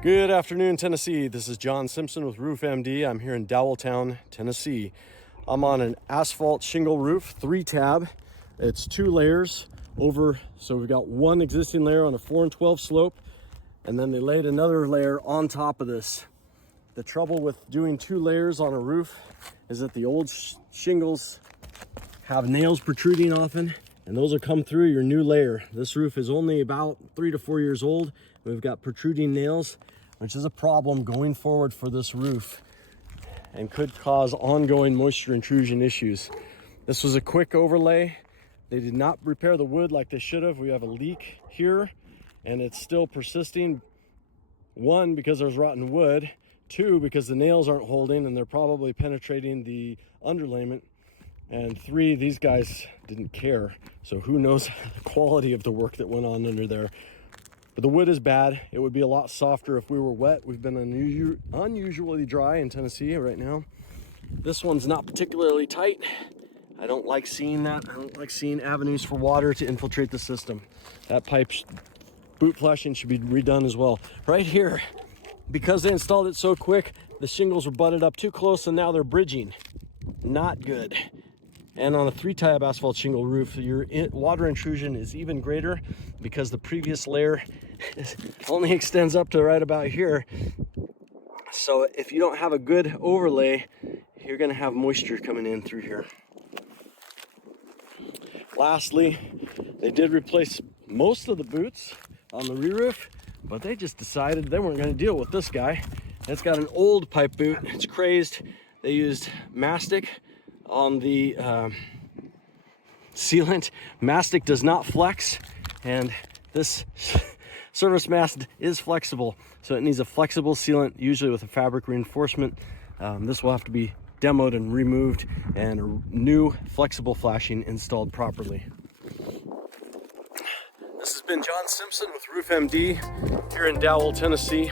Good afternoon, Tennessee. This is John Simpson with Roof MD. I'm here in Dowelltown, Tennessee. I'm on an asphalt shingle roof, 3-tab. It's 2 layers over, so we've got one existing layer on a 4 and 12 slope, and then they laid another layer on top of this. The trouble with doing 2 layers on a roof is that the old shingles have nails protruding often, and those will come through your new layer. This roof is only about 3 to 4 years old. We've got protruding nails, which is a problem going forward for this roof and could cause ongoing moisture intrusion issues. This was a quick overlay. They did not repair the wood like they should have. We have a leak here and it's still persisting. 1, because there's rotten wood. 2, because the nails aren't holding and they're probably penetrating the underlayment. And 3, these guys didn't care. So who knows the quality of the work that went on under there. But the wood is bad. It would be a lot softer if we were wet. We've been unusually dry in Tennessee right now. This one's not particularly tight. I don't like seeing that. I don't like seeing avenues for water to infiltrate the system. That pipe boot flashing should be redone as well. Right here, because they installed it so quick, the shingles were butted up too close and now they're bridging. Not good. And on a 3-tab asphalt shingle roof, your water intrusion is even greater because the previous layer only extends up to right about here. So if you don't have a good overlay, you're gonna have moisture coming in through here. Lastly, they did replace most of the boots on the re-roof, but they just decided they weren't gonna deal with this guy. It's got an old pipe boot, it's crazed. They used mastic on the sealant. Mastic does not flex, and this surface mast is flexible, so it needs a flexible sealant, usually with a fabric reinforcement. This will have to be demoed and removed, and a new flexible flashing installed properly. This has been John Simpson with Roof MD here in Dowell, Tennessee.